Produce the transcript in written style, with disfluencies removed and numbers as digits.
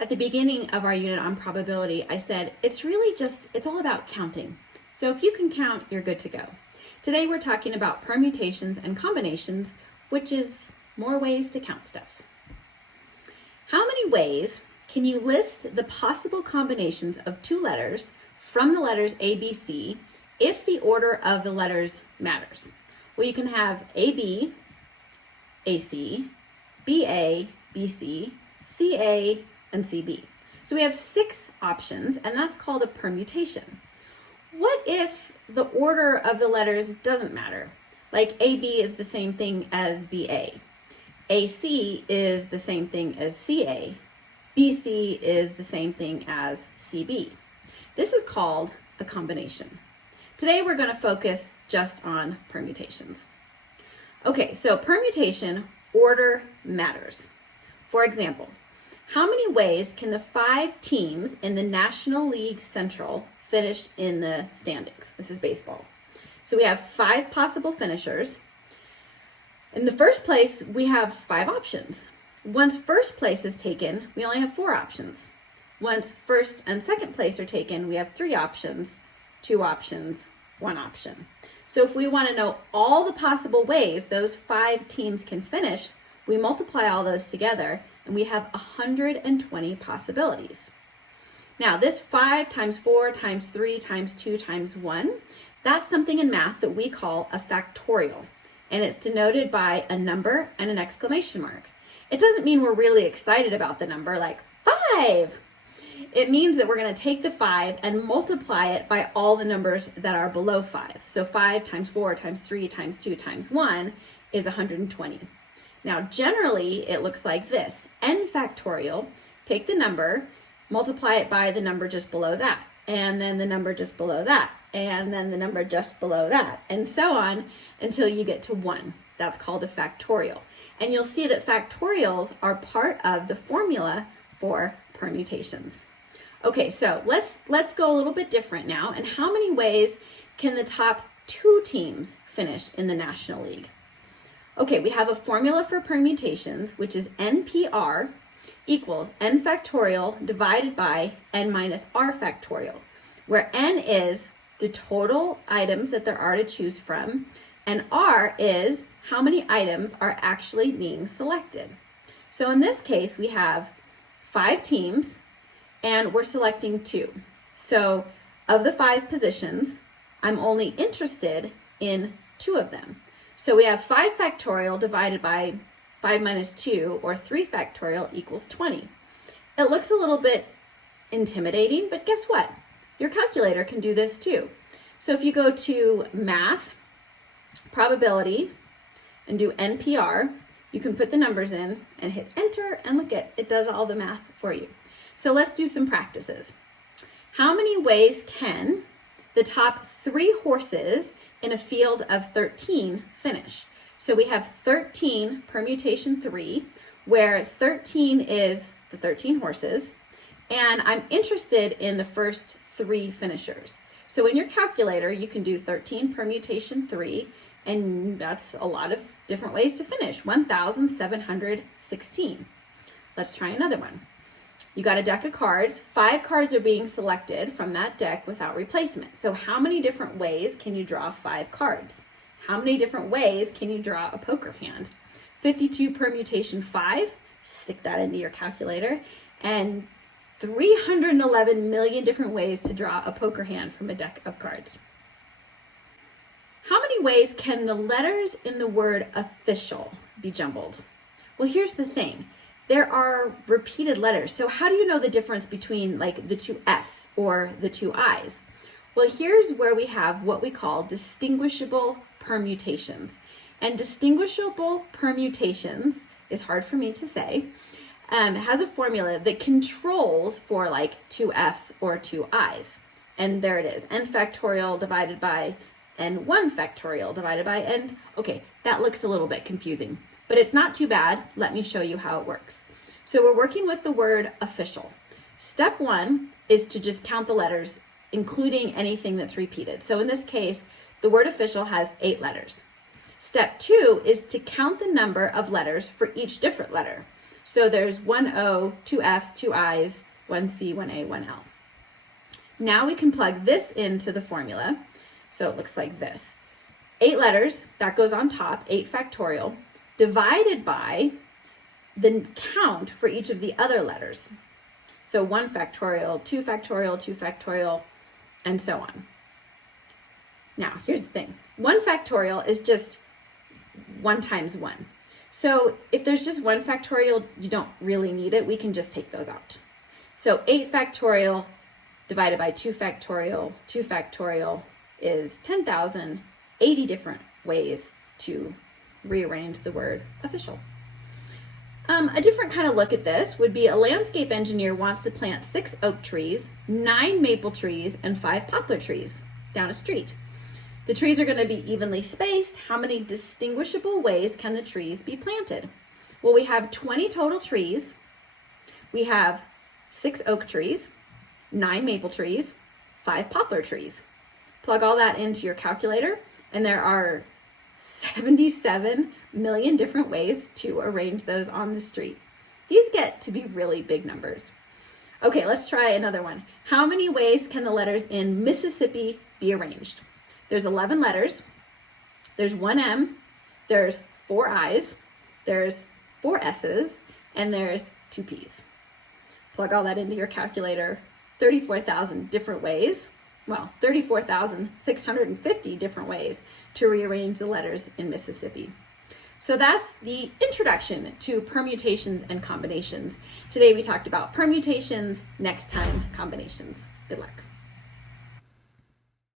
At the beginning of our unit on probability, I said it's all about counting. So if you can count, you're good to go. Today we're talking about permutations and combinations, which is more ways to count stuff. How many ways can you list the possible combinations of two letters from the letters A, B, C if the order of the letters matters? Well, you can have AB, AC, BA, BC, CA, and CB. So we have 6 options, and that's called a permutation. What if the order of the letters doesn't matter? Like AB is the same thing as BA. AC is the same thing as CA. BC is the same thing as CB. This is called a combination. Today we're going to focus just on permutations. Okay, so permutation, order matters. For example, how many ways can the 5 teams in the National League Central finish in the standings? This is baseball. So we have 5 possible finishers. In the first place, we have 5 options. Once first place is taken, we only have 4 options. Once first and second place are taken, we have 3 options, 2 options, 1 option. So if we want to know all the possible ways those 5 teams can finish, we multiply all those together and we have 120 possibilities. Now this 5 times 4 times 3 times 2 times 1, that's something in math that we call a factorial. And it's denoted by a number and an exclamation mark. It doesn't mean we're really excited about the number like 5. It means that we're going to take the 5 and multiply it by all the numbers that are below 5. So 5 times 4 times 3 times 2 times 1 is 120. Now generally it looks like this. N factorial, take the number, multiply it by the number just below that, and then the number just below that, and then the number just below that, and so on until you get to 1. That's called a factorial. And you'll see that factorials are part of the formula for permutations. Okay, so let's go a little bit different now. And how many ways can the top 2 teams finish in the National League? Okay, we have a formula for permutations, which is NPR equals n factorial divided by n minus r factorial, where n is the total items that there are to choose from, and r is how many items are actually being selected. So in this case, we have 5 teams, and we're selecting 2. So of the 5 positions, I'm only interested in 2 of them. So we have 5 factorial divided by 5 minus 2, or 3 factorial equals 20. It looks a little bit intimidating, but guess what? Your calculator can do this too. So if you go to Math, Probability, and do NPR, you can put the numbers in and hit enter, and look at it does all the math for you. So let's do some practices. How many ways can the top 3 horses in a field of 13 finish? So we have 13 permutation 3, where 13 is the 13 horses, and I'm interested in the first 3 finishers. So in your calculator, you can do 13 permutation 3, and that's a lot of different ways to finish, 1,716. Let's try another one. You got a deck of cards. 5 cards are being selected from that deck without replacement. So how many different ways can you draw 5 cards? How many different ways can you draw a poker hand? 52 permutation 5, stick that into your calculator, and 311 million different ways to draw a poker hand from a deck of cards. How many ways can the letters in the word official be jumbled? Well, here's the thing. There are repeated letters. So how do you know the difference between like the 2 F's or the 2 I's? Well, here's where we have what we call distinguishable permutations. And distinguishable permutations is hard for me to say. Has a formula that controls for like 2 F's or 2 I's. And there it is, n factorial divided by n1 factorial divided by n. Okay, that looks a little bit confusing, but it's not too bad. Let me show you how it works. So we're working with the word official. Step 1 is to just count the letters, including anything that's repeated. So in this case, the word official has 8 letters. Step 2 is to count the number of letters for each different letter. So there's one O, two F's, two I's, one C, one A, one L. Now we can plug this into the formula. So it looks like this. 8 letters, that goes on top, 8 factorial, divided by the count for each of the other letters. So 1 factorial, 2 factorial, 2 factorial, and so on. Now, here's the thing. 1 factorial is just 1 times 1. So if there's just 1 factorial, you don't really need it. We can just take those out. So 8 factorial divided by 2 factorial is 10,080 different ways to rearrange the word official. A different kind of look at this would be a landscape engineer wants to plant 6 oak trees, 9 maple trees, and 5 poplar trees down a street. The trees are going to be evenly spaced. How many distinguishable ways can the trees be planted? Well, we have 20 total trees. We have 6 oak trees, 9 maple trees, 5 poplar trees. Plug all that into your calculator, and there are 77 million different ways to arrange those on the street. These get to be really big numbers. Okay, let's try another one. How many ways can the letters in Mississippi be arranged? There's 11 letters. There's 1 M. There's 4 I's. There's 4 S's. And there's 2 P's. Plug all that into your calculator. 34,000 different ways. Well, 34,650 different ways to rearrange the letters in Mississippi. So that's the introduction to permutations and combinations. Today we talked about permutations, next time combinations. Good luck.